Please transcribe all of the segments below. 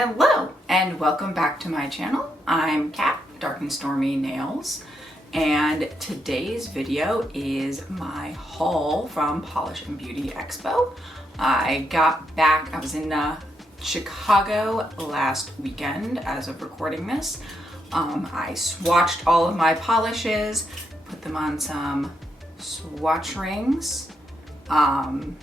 Hello and welcome back to my channel. I'm Kat, Dark and Stormy Nails, and today's video is my haul from Polish and Beauty Expo. I got back, I was in Chicago last weekend as of recording this. I swatched all of my polishes, put them on some swatch rings, and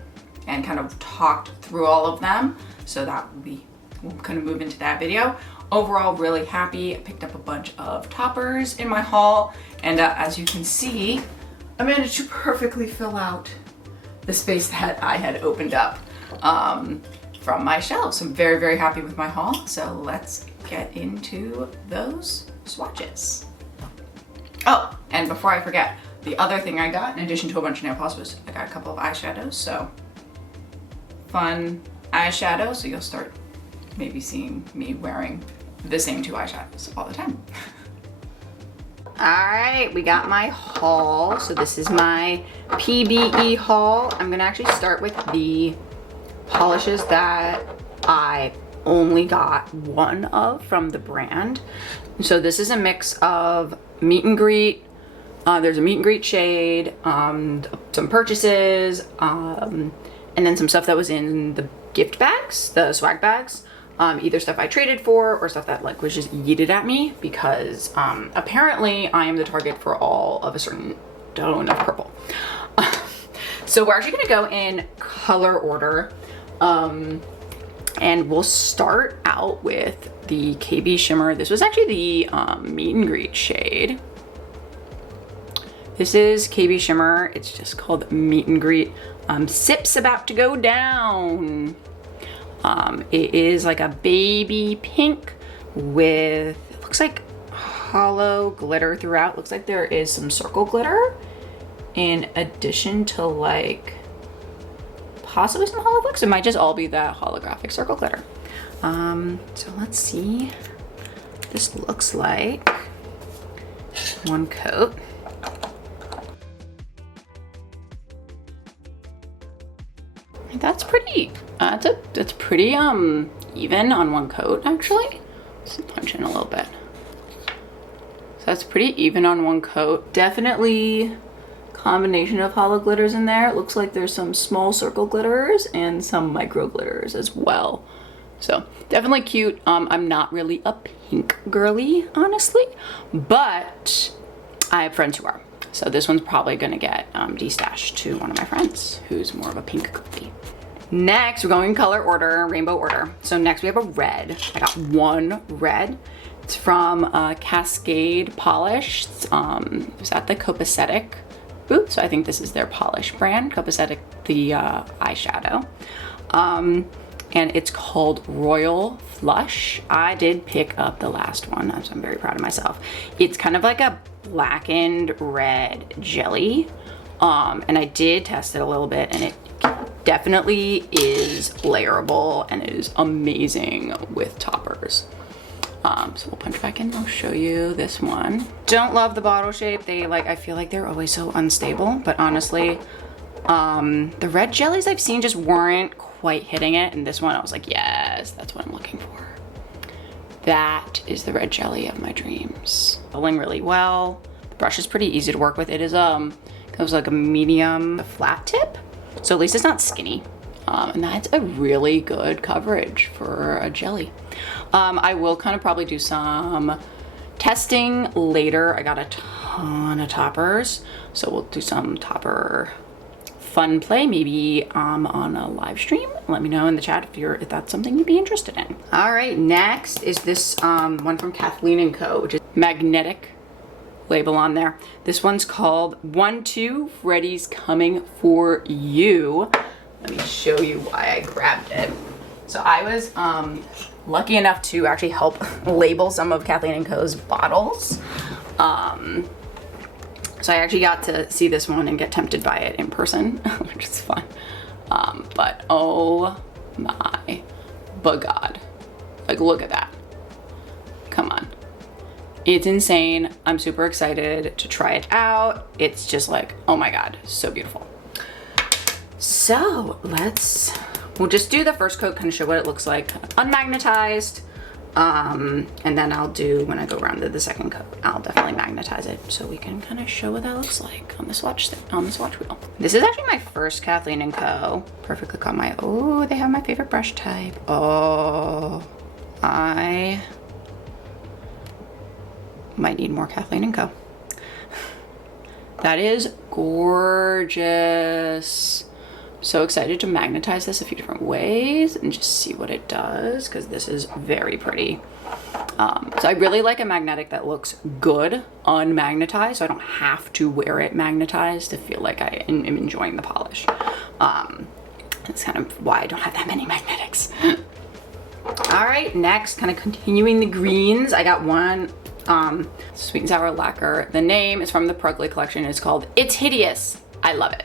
kind of talked through all of them. So that will be, we'll kind of move into that video. Overall, really happy. I picked up a bunch of toppers in my haul, and as you can see, I managed to perfectly fill out the space that I had opened up from my shelves. So I'm very, very happy with my haul. So let's get into those swatches. Oh, and before I forget, the other thing I got, in addition to a bunch of nail polish, was I got a couple of eyeshadows. So fun eyeshadow, so you'll start maybe seeing me wearing the same two eyeshadows all the time. All right, we got my haul. So this is my PBE haul. I'm gonna actually start with the polishes that I only got one of from the brand. So this is a mix of meet and greet. There's a meet and greet shade, some purchases, and then some stuff that was in the gift bags, the swag bags. Either stuff I traded for or stuff that like was just yeeted at me because apparently I am the target for all of a certain tone of purple. So we're actually gonna go in color order. And we'll start out with the KB Shimmer. This was actually the meet and greet shade. This is KB Shimmer. It's just called meet and greet. Sip's about to go down. It is like a baby pink with, it looks like hollow glitter throughout. Looks like there is some circle glitter in addition to like possibly some holographics. It might just all be that holographic circle glitter. So let's see. This looks like one coat. That's pretty, that's pretty even on one coat actually. Let's punch in a little bit. So that's pretty even on one coat. Definitely combination of hollow glitters in there. It looks like there's some small circle glitters and some micro glitters as well. So definitely cute. I'm not really a pink girly, honestly, but I have friends who are. So this one's probably gonna get destashed to one of my friends who's more of a pink girly. Next, we're going in color order, rainbow order. So next we have a red. I got one red. It's from Cascade Polish. It's at the Copacetic booth. So I think this is their polish brand, Copacetic, the eyeshadow. And it's called Royal Flush. I did pick up the last one, so I'm very proud of myself. It's kind of like a blackened red jelly. And I did test it a little bit and it definitely is layerable and it is amazing with toppers. So we'll punch back in, I'll show you this one. Don't love the bottle shape. They like, I feel like they're always so unstable, but honestly, the red jellies I've seen just weren't quite hitting it. And this one I was like, yes, that's what I'm looking for. That is the red jelly of my dreams. Rolling really well. The brush is pretty easy to work with. It is like a medium flat tip. So at least it's not skinny. And that's a really good coverage for a jelly. I will kind of probably do some testing later. I got a ton of toppers. So we'll do some topper fun play, maybe on a live stream. Let me know in the chat if that's something you'd be interested in. All right, next is this one from Kathleen & Co, which is magnetic label on there. This one's called 1-2, Freddy's Coming For You. Let me show you why I grabbed it. So I was lucky enough to actually help label some of Kathleen & Co.'s bottles. So I actually got to see this one and get tempted by it in person, which is fun. But oh my God. Like, look at that. Come on. It's insane. I'm super excited to try it out. It's just like, oh my God, so beautiful. So let's we'll just do the first coat, kind of show what it looks like unmagnetized. And then I'll do, when I go around to the second coat, I'll definitely magnetize it so we can kind of show what that looks like on the swatch wheel. This is actually my first Kathleen & Co. Perfectly caught my, oh, they have my favorite brush type. Oh, I might need more Kathleen & Co. That is gorgeous. So excited to magnetize this a few different ways and just see what it does, because this is very pretty. So I really like a magnetic that looks good unmagnetized, so I don't have to wear it magnetized to feel like I am enjoying the polish. That's kind of why I don't have that many magnetics. All right, next, kind of continuing the greens, I got one sweet and sour lacquer. The name is from the Prugley collection. It's called It's Hideous. I love it.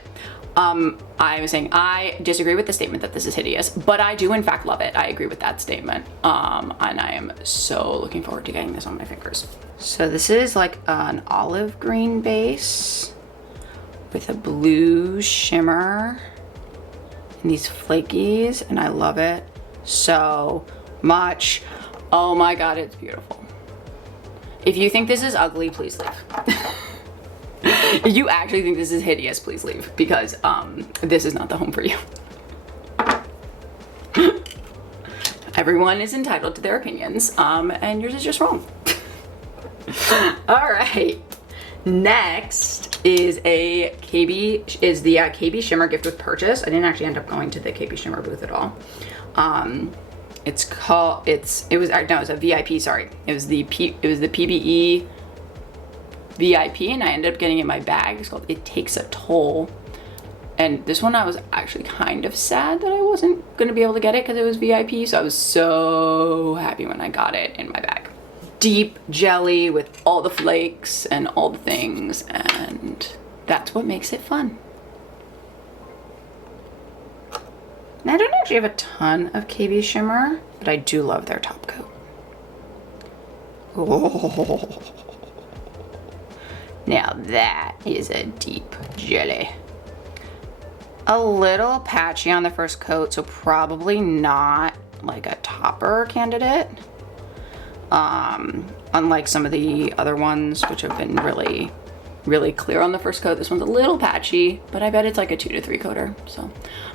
I was saying I disagree with the statement that this is hideous, but I do in fact love it. I agree with that statement. And I am so looking forward to getting this on my fingers. So this is like an olive green base with a blue shimmer and these flakies, and I love it so much. Oh my God, it's beautiful. If you think this is ugly, please leave. If you actually think this is hideous, please leave, because this is not the home for you. Everyone is entitled to their opinions, and yours is just wrong. All right. Next is the KB Shimmer Gift with Purchase. I didn't actually end up going to the KB Shimmer booth at all. It was a VIP, sorry. It was the PBE VIP, and I ended up getting it in my bag. It's called It Takes a Toll. And this one I was actually kind of sad that I wasn't gonna be able to get it because it was VIP, so I was so happy when I got it in my bag. Deep jelly with all the flakes and all the things, and that's what makes it fun. Now, I don't actually have a ton of KB Shimmer, but I do love their top coat. Oh. Now that is a deep jelly. A little patchy on the first coat, so probably not like a topper candidate. Unlike some of the other ones, which have been really, really clear on the first coat. This one's a little patchy, but I bet it's like a 2 to 3 coater. So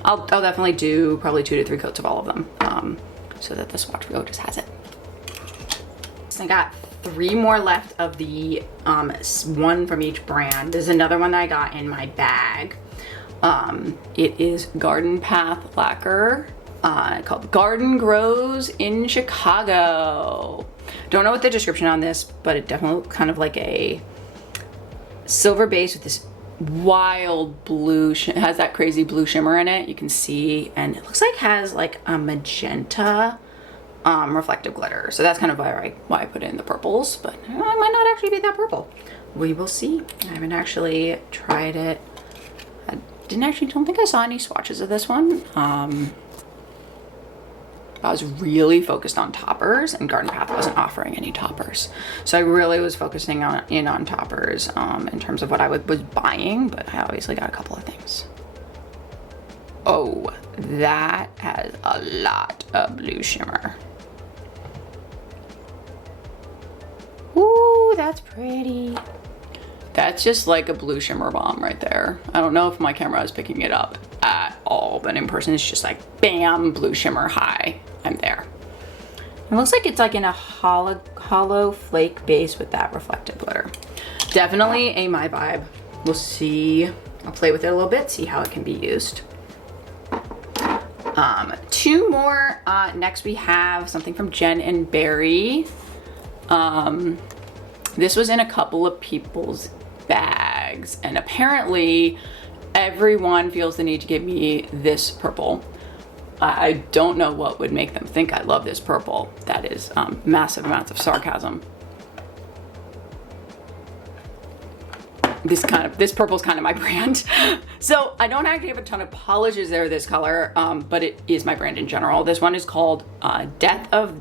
I'll definitely do probably 2 to 3 coats of all of them, so that the swatch wheel just has it. So I got 3 more left of the one from each brand. This is another one that I got in my bag. It is Garden Path Lacquer, called Garden Grows in Chicago. Don't know what the description on this, but it definitely looks kind of like a silver base with this wild blue, has that crazy blue shimmer in it, you can see, and it looks like has like a magenta reflective glitter. So that's kind of why I put in the purples, but it might not actually be that purple. We will see. I haven't actually tried it. I don't think I saw any swatches of this one. I was really focused on toppers, and Garden Path wasn't offering any toppers. So I really was focusing on toppers in terms of what I was buying, but I obviously got a couple of things. Oh, that has a lot of blue shimmer. Ooh, that's pretty. That's just like a blue shimmer bomb right there. I don't know if my camera is picking it up at all, but in person it's just like bam, blue shimmer high. I'm there. It looks like it's like in a hollow flake base with that reflective glitter. Definitely a my vibe. We'll see. I'll play with it a little bit, see how it can be used. 2 more. Next we have something from Jen and Barry. This was in a couple of people's bags, and apparently everyone feels the need to give me this purple. I don't know what would make them think I love this purple. That is massive amounts of sarcasm. This purple's kind of my brand. So I don't actually have a ton of polishes that are this color, but it is my brand in general. This one is called Death of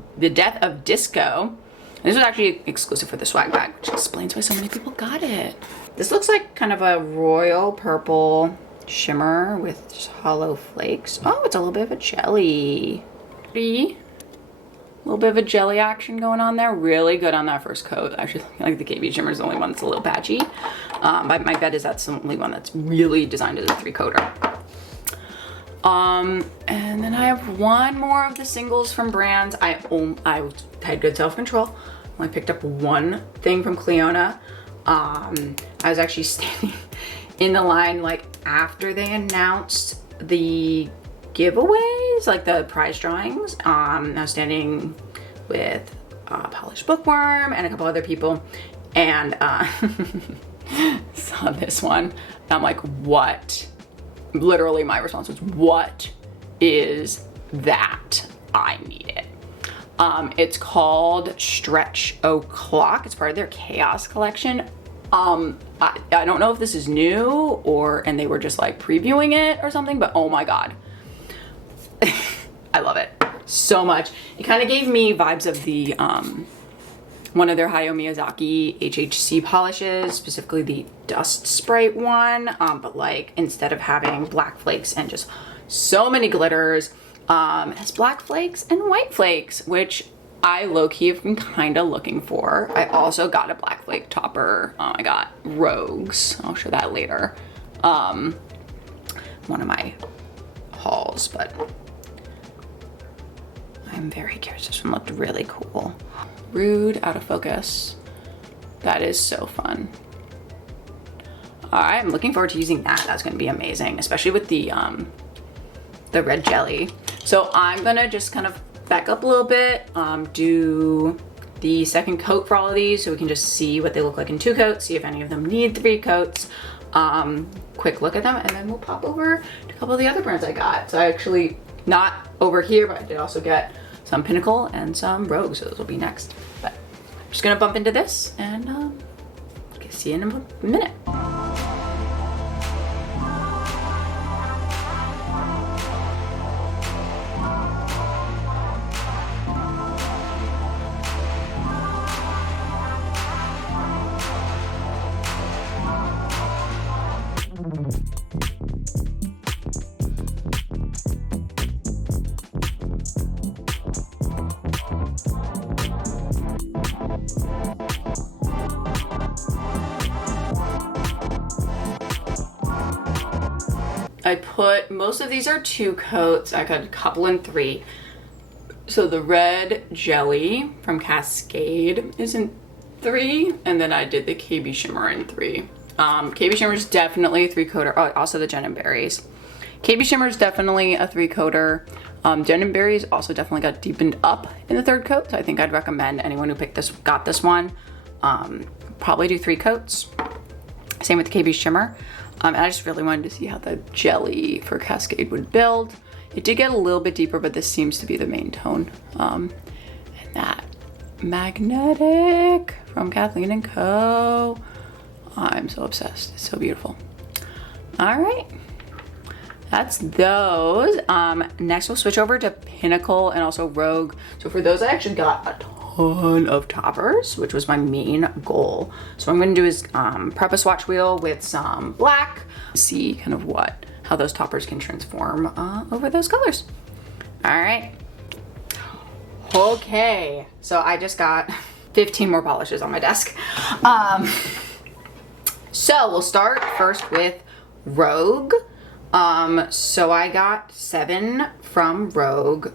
Disco. This was actually exclusive for the swag bag, which explains why so many people got it. This looks like kind of a royal purple shimmer with just hollow flakes. Oh, it's a little bit of a jelly. Pretty. A little bit of a jelly action going on there. Really good on that first coat. Actually, like the KB shimmer is the only one that's a little patchy. But my bet is that's the only one that's really designed as a 3-coater. And then I have one more of the singles from brands. I had good self-control. I picked up one thing from Cleona. I was actually standing in the line like after they announced the giveaways, like the prize drawings. I was standing with Polish Bookworm and a couple other people, and saw this one. And I'm like, what? Literally my response was, what is that? I need it. It's called Stretch O'Clock. It's part of their Chaos collection. I don't know if this is new and they were just like previewing it or something, but oh my God. I love it so much. It kind of gave me vibes of the, one of their Hayao Miyazaki HHC polishes, specifically the Dust Sprite one. But like, instead of having black flakes and just so many glitters, it has black flakes and white flakes, which I low-key have been kind of looking for. I also got a black flake topper. I got Rogues. I'll show that later. One of my hauls, but I'm very curious. This one looked really cool. Rude, out of focus. That is so fun. All right, I'm looking forward to using that. That's gonna be amazing, especially with the red jelly. So I'm gonna just kind of back up a little bit, do the second coat for all of these so we can just see what they look like in 2 coats, see if any of them need 3 coats. Quick look at them, and then we'll pop over to a couple of the other brands I got. So I actually, not over here, but I did also get some Pinnacle and some Rogue, so those will be next. But I'm just gonna bump into this and see you in a minute. I put, most of these are 2 coats. I got a couple in 3. So the red jelly from Cascade is in 3, and then I did the KB shimmer in 3. KB shimmer is definitely a 3-coater. Oh, also the Jen and Berries. KB shimmer is definitely a 3-coater. Jen and Berries also definitely got deepened up in the 3rd coat. So I think I'd recommend anyone who got this one, probably do 3 coats. Same with the KB shimmer. And I just really wanted to see how the jelly for Cascade would build. It did get a little bit deeper, but this seems to be the main tone. And that Magnetic from Kathleen & Co. I'm so obsessed. It's so beautiful. All right. That's those. Next we'll switch over to Pinnacle and also Rogue. So for those, I actually got a ton of toppers, which was my main goal. So what I'm gonna do is prep a swatch wheel with some black, see kind of how those toppers can transform over those colors. All right. Okay, so I just got 15 more polishes on my desk. So we'll start first with Rogue. So I got 7 from Rogue,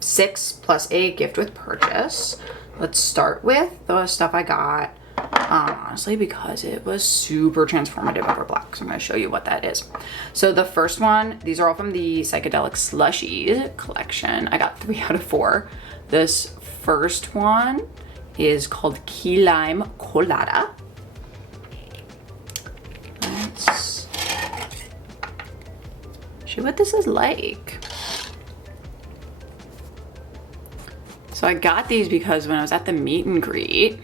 6 plus a gift with purchase. Let's start with the stuff I got, honestly, because it was super transformative over black. So I'm gonna show you what that is. So the first one, these are all from the Psychedelic Slushies collection. I got 3 out of 4. This first one is called Key Lime Colada. Let's show what this is like. So I got these because when I was at the meet and greet,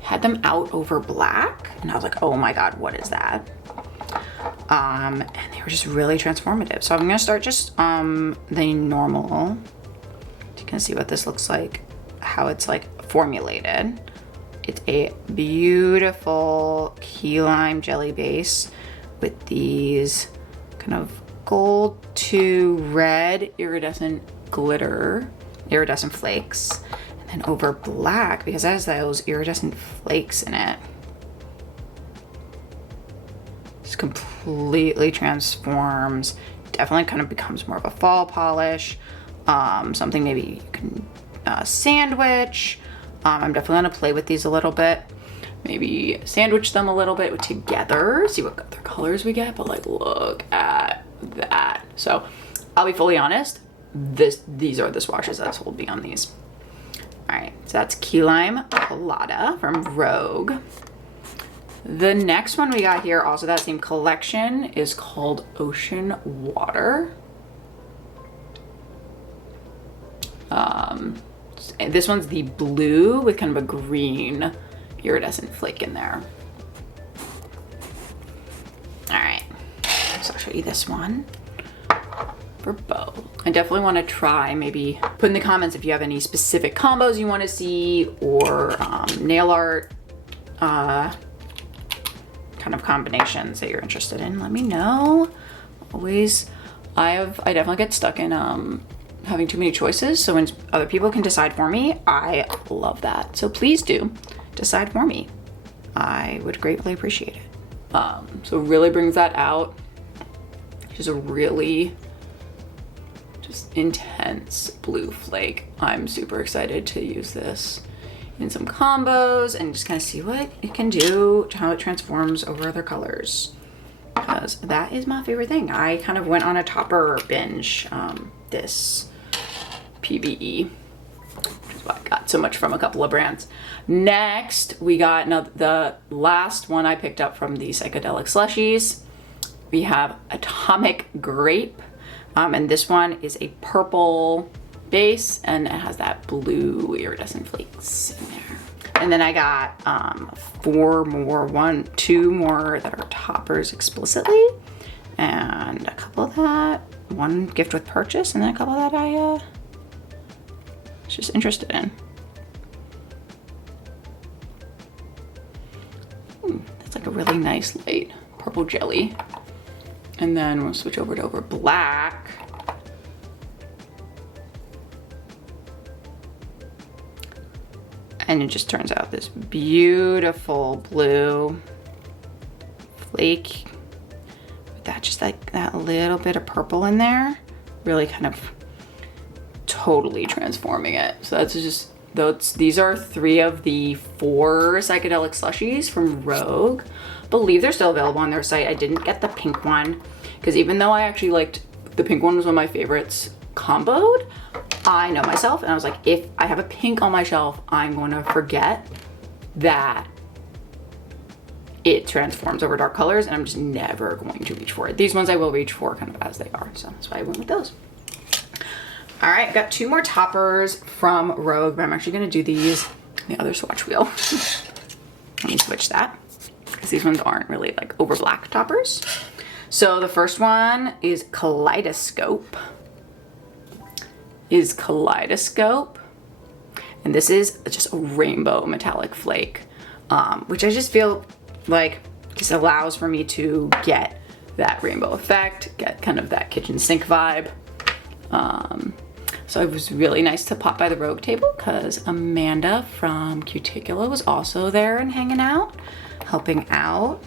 had them out over black, and I was like, oh my God, what is that? And they were just really transformative. So I'm gonna start just the normal. You can see what this looks like, how it's like formulated. It's a beautiful key lime jelly base with these kind of gold to red iridescent glitter, iridescent flakes, and then over black because it has those iridescent flakes in it. Just completely transforms. Definitely kind of becomes more of a fall polish. Something maybe you can sandwich. I'm definitely gonna play with these a little bit. Maybe sandwich them a little bit together, see what other colors we get, but like look at that. So I'll be fully honest, these are the swatches that sold me on these. All right, so that's Key Lime Colada from Rogue. The next one we got here, also that same collection, is called Ocean Water. This one's the blue with kind of a green iridescent flake in there. All right, so I'll show you this one for both. I definitely want to try, maybe put in the comments if you have any specific combos you want to see, or nail art kind of combinations that you're interested in. Let me know. Always, I definitely get stuck in having too many choices, so when other people can decide for me, I love that. So please do decide for me. I would greatly appreciate it. So really brings that out. Just a really just intense blue flake. I'm super excited to use this in some combos and just kind of see what it can do, how it transforms over other colors, because that is my favorite thing. I kind of went on a topper binge this PBE, which is why I got so much from a couple of brands. Next, we got the last one I picked up from the Psychedelic Slushies. We have Atomic Grape, and this one is a purple base and it has that blue iridescent flakes in there. And then I got two more that are toppers explicitly, and a couple that, one gift with purchase, and then a couple that I was just interested in. That's like a really nice light purple jelly. And then we'll switch over to black. And it just turns out this beautiful blue flake with that, just like that little bit of purple in there, really kind of totally transforming it. So that's just, these are 3 of the 4 psychedelic slushies from Rogue. I believe they're still available on their site. I didn't get the pink one because even though I actually liked, the pink one was one of my favorites comboed, I know myself and I was like, if I have a pink on my shelf, I'm going to forget that it transforms over dark colors and I'm just never going to reach for it. These ones I will reach for kind of as they are, so that's why I went with those. All right, got 2 more toppers from Rogue, but I'm actually gonna do these on the other swatch wheel. Let me switch that, because these ones aren't really like over black toppers. So the first one is Kaleidoscope. And this is just a rainbow metallic flake, which I just feel like just allows for me to get that rainbow effect, get kind of that kitchen sink vibe. So it was really nice to pop by the Rogue table because Amanda from Cuticula was also there and hanging out, helping out.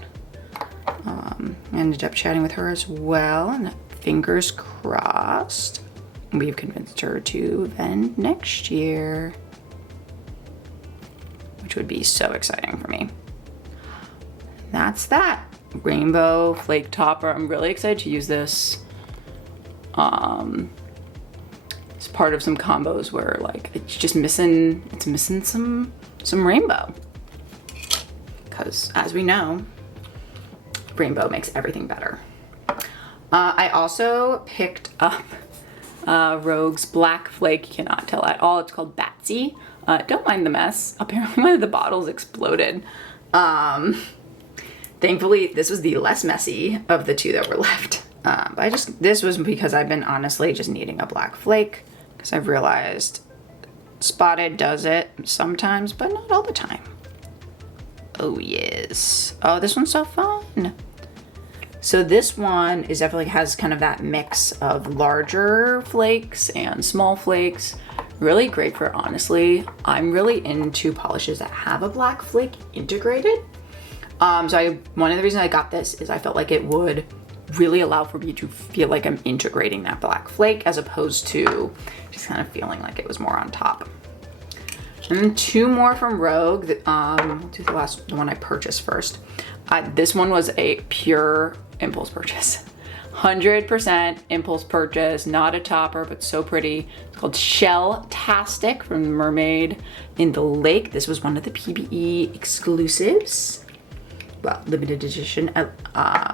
Ended up chatting with her as well, and fingers crossed we've convinced her to vend next year, which would be so exciting for me. That's that. Rainbow flake topper. I'm really excited to use this. It's part of some combos where like it's missing some rainbow. Because as we know, rainbow makes everything better. I also picked up Rogue's Black Flake. You cannot tell at all. It's called Batsy. Don't mind the mess. Apparently one of the bottles exploded. Thankfully, this was the less messy of the 2 that were left. But this was because I've been honestly just needing a black flake, because I've realized Spotted does it sometimes, but not all the time. Oh yes. Oh, this one's so fun. So this one is definitely has kind of that mix of larger flakes and small flakes. Really great for, honestly, I'm really into polishes that have a black flake integrated. One of the reasons I got this is I felt like it would really allow for me to feel like I'm integrating that black flake as opposed to just kind of feeling like it was more on top. And then 2 more from Rogue. We'll do the one I purchased first. This one was a pure impulse purchase. 100% impulse purchase, not a topper, but so pretty. It's called Shell-tastic from Mermaid in the Lake. This was one of the PBE exclusives. Well, limited edition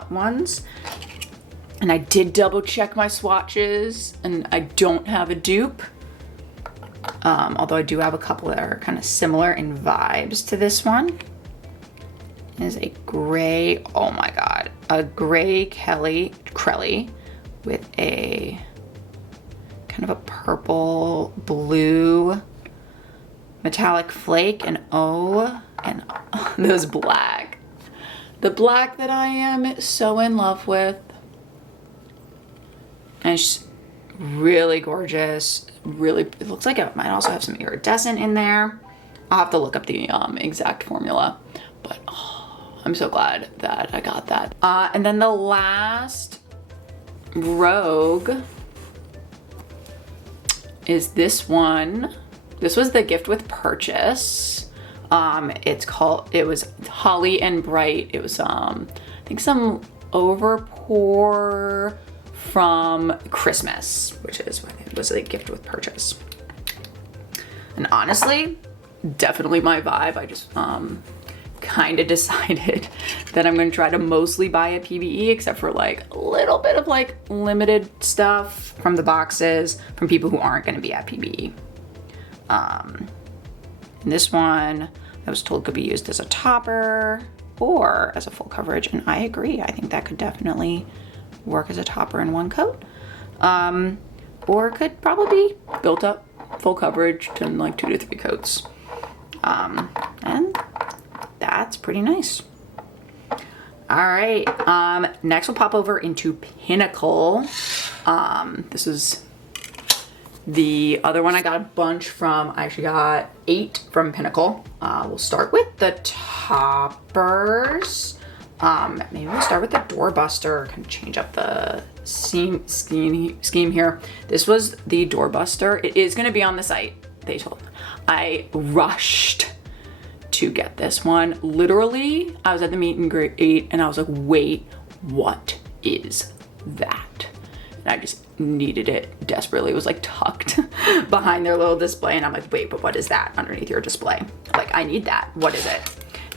ones. And I did double check my swatches and I don't have a dupe. Although I do have a couple that are kind of similar in vibes to this one. It is a gray, oh my God, a gray Crelly with a kind of a purple blue metallic flake and those black. The black that I am so in love with. And it's really gorgeous. Really, it looks like it might also have some iridescent in there. I'll have to look up the exact formula, but I'm so glad that I got that. And then the last Rogue is this one. This was the gift with purchase. It was Holly and Bright. It was, I think some overpour from Christmas, which is what it was, a gift with purchase. And honestly, definitely my vibe. I just kind of decided that I'm going to try to mostly buy a PBE, except for like a little bit of like limited stuff from the boxes from people who aren't going to be at PBE. And this one I was told could be used as a topper or as a full coverage, and I agree. I think that could definitely work as a topper in one coat, or could probably be built up full coverage to like 2 to 3 coats, and that's pretty nice. All right, next we'll pop over into Pinnacle. This is the other one I got a bunch from. I actually got 8 from Pinnacle. We'll start with the toppers. Maybe we'll start with the doorbuster, kind of change up the scheme here. This was the doorbuster. It is going to be on the site, they told me. I rushed to get this one. Literally, I was at the meet and greet and I was like, wait, what is that? And I just needed it desperately. It was like tucked behind their little display and I'm like, wait, but what is that underneath your display? Like, I need that. What is it?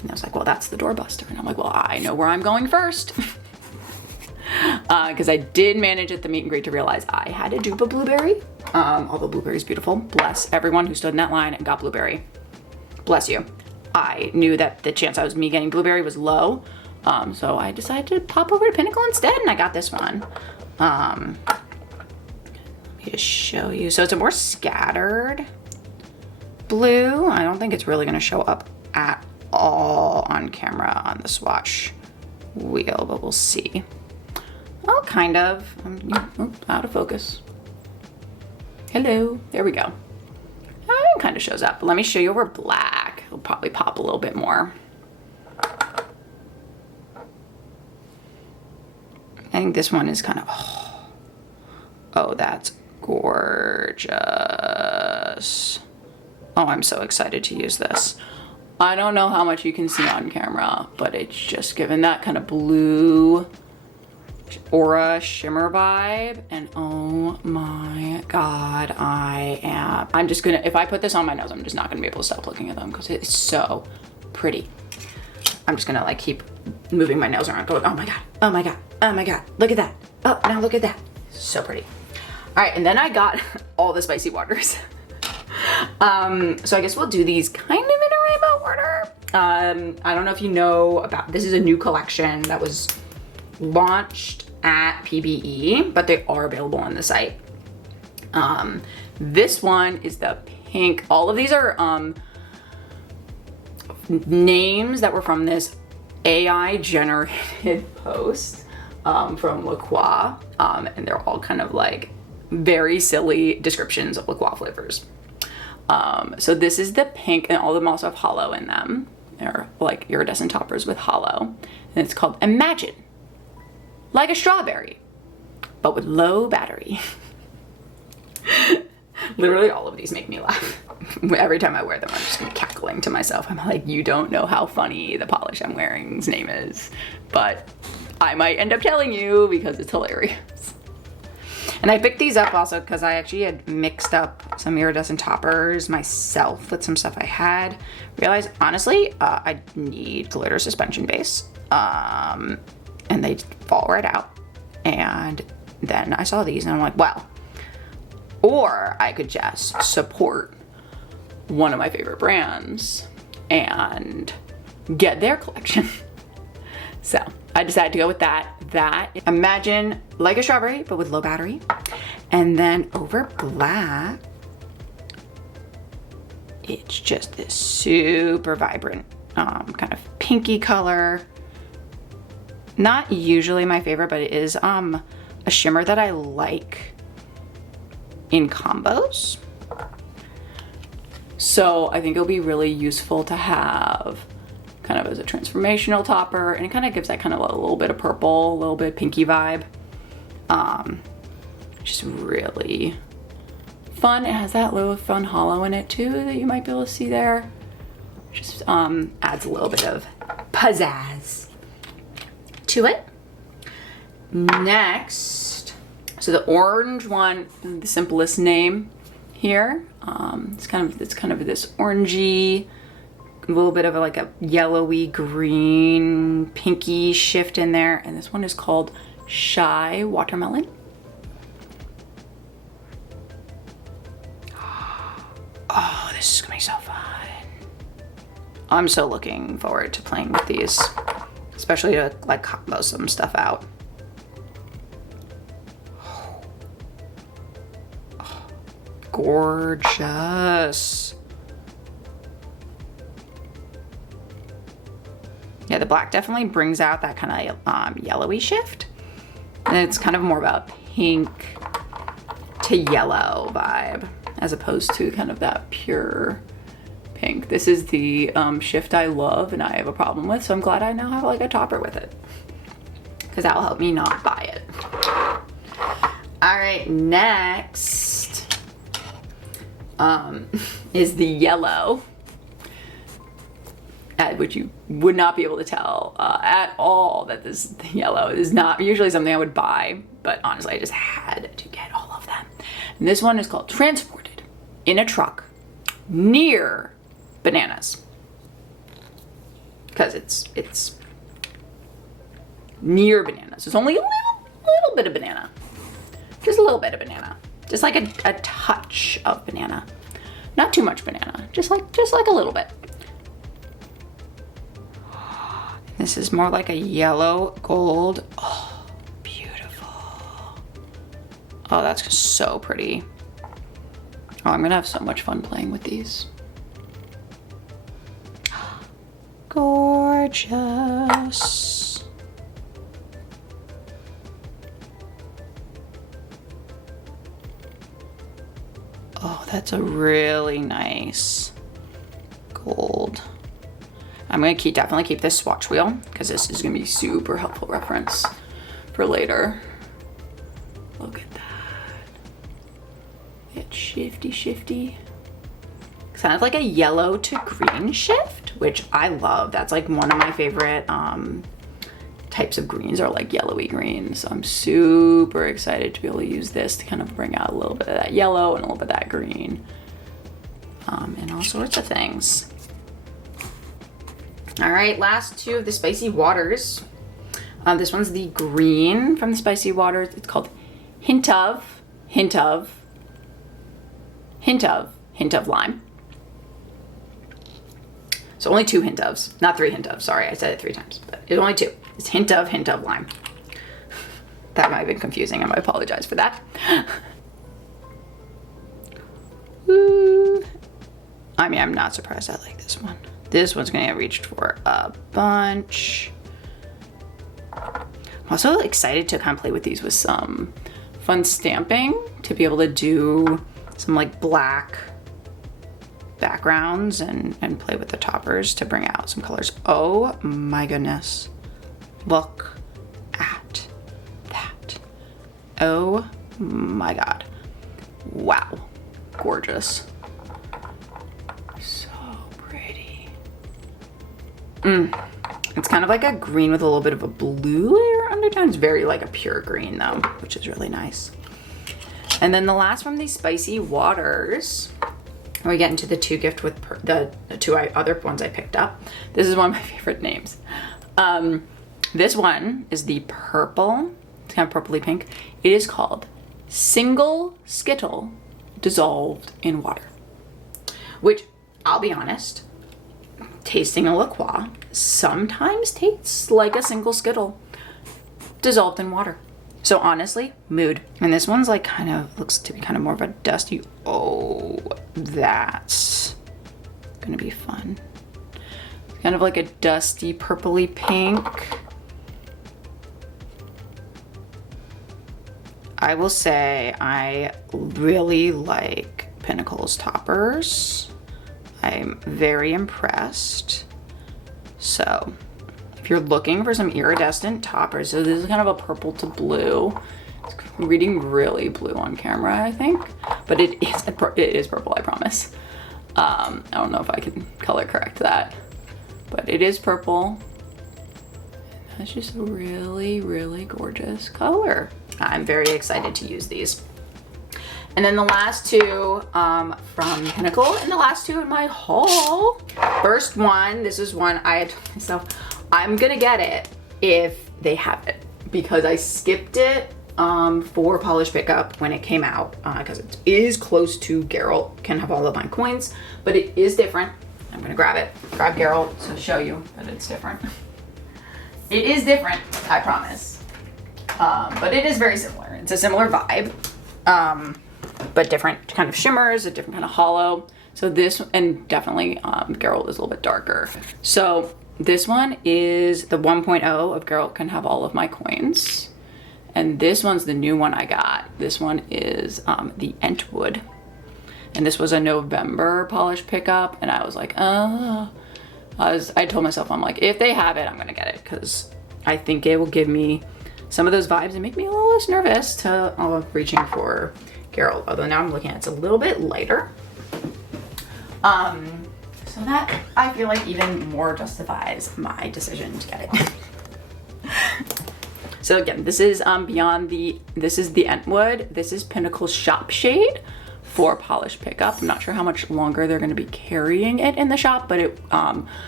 And I was like, well, that's the doorbuster. And I'm like, well, I know where I'm going first. Because I did manage at the meet and greet to realize I had a dupe of Blueberry. Although Blueberry is beautiful. Bless everyone who stood in that line and got Blueberry. Bless you. I knew that the chance I was me getting Blueberry was low. So I decided to pop over to Pinnacle instead and I got this one. Let me just show you. So it's a more scattered blue. I don't think it's really going to show up at all on camera on the swatch wheel, but we'll see. Oh, kind of. Out of focus. Hello. There we go. It kind of shows up. But let me show you over black. It'll probably pop a little bit more. I think this one is kind of, oh, that's gorgeous. Oh, I'm so excited to use this. I don't know how much you can see on camera, but it's just given that kind of blue aura shimmer vibe. And oh my God, I'm just gonna, if I put this on my nose, I'm just not gonna be able to stop looking at them because it's so pretty. I'm just gonna like keep moving my nose around going, oh my God, oh my God, oh my God, look at that. Oh, now look at that. So pretty. All right, and then I got all the spicy waters. So I guess we'll do these kind of in a rainbow order. I don't know if you know about, this is a new collection that was launched at PBE, but they are available on the site. This one is the pink. All of these are names that were from this AI generated post. from La Croix, and they're all kind of like very silly descriptions of La Croix flavors. So this is the pink, and all of them also have hollow in them. They're like iridescent toppers with hollow, and it's called Imagine, like a strawberry, but with low battery. Literally all of these make me laugh. Every time I wear them, I'm just cackling to myself. I'm like, you don't know how funny the polish I'm wearing's name is, but I might end up telling you because it's hilarious. And I picked these up also because I actually had mixed up some iridescent toppers myself with some stuff I had. Realized, honestly, I need glitter suspension base. And they fall right out. And then I saw these and I'm like, well, or I could just support one of my favorite brands and get their collection. So I decided to go with that. Imagine like a strawberry, but with low battery. And then over black, it's just this super vibrant, kind of pinky color. Not usually my favorite, but it is a shimmer that I like in combos. So I think it'll be really useful to have kind of as a transformational topper, and it kind of gives that kind of a little bit of purple, a little bit pinky vibe. Just really fun. It has that little fun hollow in it too that you might be able to see there. Just adds a little bit of pizzazz to it. Next, so the orange one, the simplest name here. It's kind of this orangey, a little bit of like a yellowy green, pinky shift in there. And this one is called Shy Watermelon. Oh, this is gonna be so fun. I'm so looking forward to playing with these, especially to like combo some stuff out. Oh, gorgeous. Yeah, the black definitely brings out that kind of yellowy shift. And it's kind of more of a pink to yellow vibe as opposed to kind of that pure pink. This is the shift I love and I have a problem with, so I'm glad I now have like a topper with it, because that will help me not buy it. All right, next is the yellow. Which you would not be able to tell at all that the yellow is not usually something I would buy, but honestly I just had to get all of them. And this one is called Transported in a Truck Near Bananas, because it's near bananas. It's only a little bit of banana, just a little bit of banana, just like a touch of banana, not too much banana, just like a little bit. This is more like a yellow gold. Oh, beautiful. Oh, that's so pretty. Oh, I'm gonna have so much fun playing with these. Gorgeous. Oh, that's a really nice gold. I'm gonna definitely keep this swatch wheel because this is gonna be super helpful reference for later. Look at that. It's shifty. It's kind of like a yellow to green shift, which I love. That's like one of my favorite types of greens are like yellowy greens. So I'm super excited to be able to use this to kind of bring out a little bit of that yellow and a little bit of that green and all sorts of things. All right, last two of the spicy waters. This one's the green from the spicy waters. It's called Hint of Lime. So only 2 hint ofs, not 3 hint ofs. Sorry, I said it 3 times, but it's only 2. It's hint of lime. That might have been confusing. I might apologize for that. Ooh. I mean, I'm not surprised I like this one. This one's gonna get reached for a bunch. I'm also excited to kind of play with these with some fun stamping, to be able to do some like black backgrounds and play with the toppers to bring out some colors. Oh my goodness. Look at that. Oh my God. Wow. Gorgeous. So pretty. It's kind of like a green with a little bit of a blue layer undertone. It's very like a pure green though, which is really nice. And then the last from these spicy waters, we get into the two gift with the two other ones I picked up. This is one of my favorite names. This one is the purple. It's kind of purpley pink. It is called Single Skittle Dissolved in Water, which I'll be honest, tasting a La Croix sometimes tastes like a single Skittle dissolved in water. So honestly, mood. And this one's like kind of looks to be kind of more of a dusty. Oh, that's gonna be fun. Kind of like a dusty purpley pink. I will say I really like Pinnacle's toppers. I'm very impressed. So if you're looking for some iridescent toppers, so this is kind of a purple to blue. It's reading really blue on camera, I think, but it is purple, I promise. I don't know if I can color correct that, but it is purple. That's just a really, really gorgeous color. I'm very excited to use these. And then the last two from Pinnacle, and the last two in my haul. First one, this is one I had told myself, I'm gonna get it if they have it, because I skipped it for Polish pickup when it came out, because it is close to Geralt, can have all of my coins, but it is different. I'm gonna grab it, grab Geralt to show you that it's different. It is different, I promise. But it is very similar. It's a similar vibe, but different kind of shimmers, a different kind of hollow. So this, and definitely Geralt is a little bit darker. So this one is the 1.0 of Geralt can have all of my coins. And this one's the new one I got. This one is the Entwood. And this was a November Polish pickup. And I was like, I told myself, I'm like, if they have it, I'm gonna get it, because I think it will give me some of those vibes and make me a little less nervous to reaching for Geralt. Although now I'm looking at it's a little bit lighter. So that I feel like even more justifies my decision to get it. So again, this is this is the Entwood. This is Pinnacle's Shop Shade for Polish pickup. I'm not sure how much longer they're going to be carrying it in the shop, but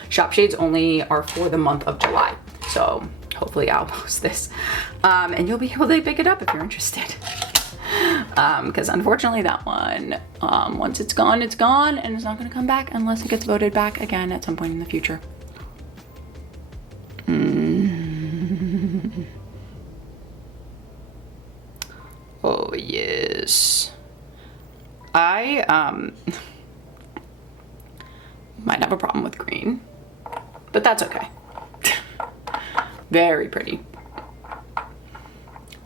shop shades only are for the month of July. So hopefully I'll post this and you'll be able to pick it up if you're interested. Because unfortunately that one, once it's gone, and it's not going to come back unless it gets voted back again at some point in the future. Oh yes. I might have a problem with green, but that's okay. Very pretty.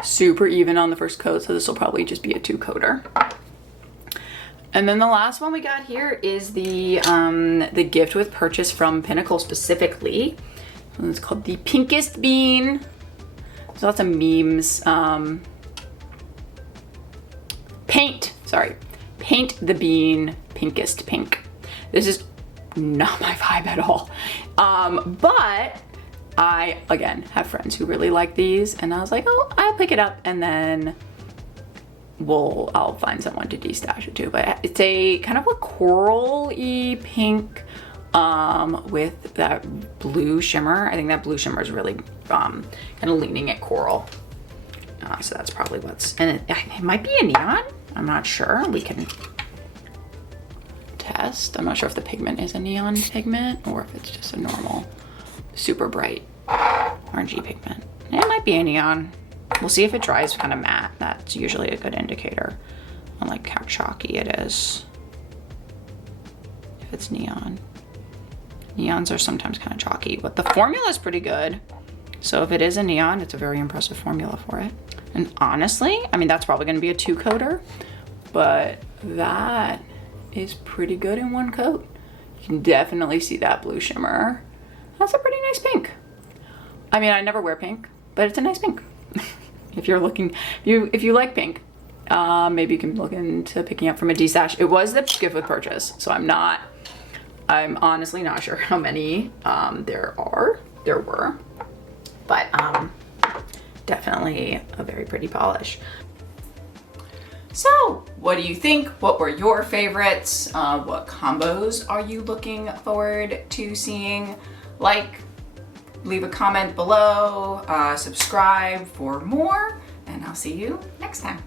Super even on the first coat, so this will probably just be a 2-coater. And then the last one we got here is the gift with purchase from Pinnacle specifically. It's called the Pinkest Bean. There's lots of memes. Paint the bean pinkest pink. This is not my vibe at all. But I, again, have friends who really like these, and I was like, oh, I'll pick it up, and then I'll find someone to destash it to. But it's a kind of a coral-y pink with that blue shimmer. I think that blue shimmer is really kind of leaning at coral. So that's probably what's, and it might be a neon. I'm not sure. We can test. I'm not sure if the pigment is a neon pigment or if it's just a normal super bright orangey pigment. It might be a neon. We'll see if it dries kind of matte. That's usually a good indicator on like how chalky it is. If it's neon. Neons are sometimes kind of chalky, but the formula is pretty good. So if it is a neon, it's a very impressive formula for it. And honestly, I mean, that's probably gonna be a 2-coater, but that is pretty good in 1 coat. You can definitely see that blue shimmer. That's a pretty nice pink. I mean, I never wear pink, but it's a nice pink. If you're looking, if you like pink, maybe you can look into picking up from a D-stash. It was the gift with purchase, so I'm honestly not sure how many there were, but definitely a very pretty polish. So what do you think? What were your favorites? What combos are you looking forward to seeing? Leave a comment below, subscribe for more, and I'll see you next time.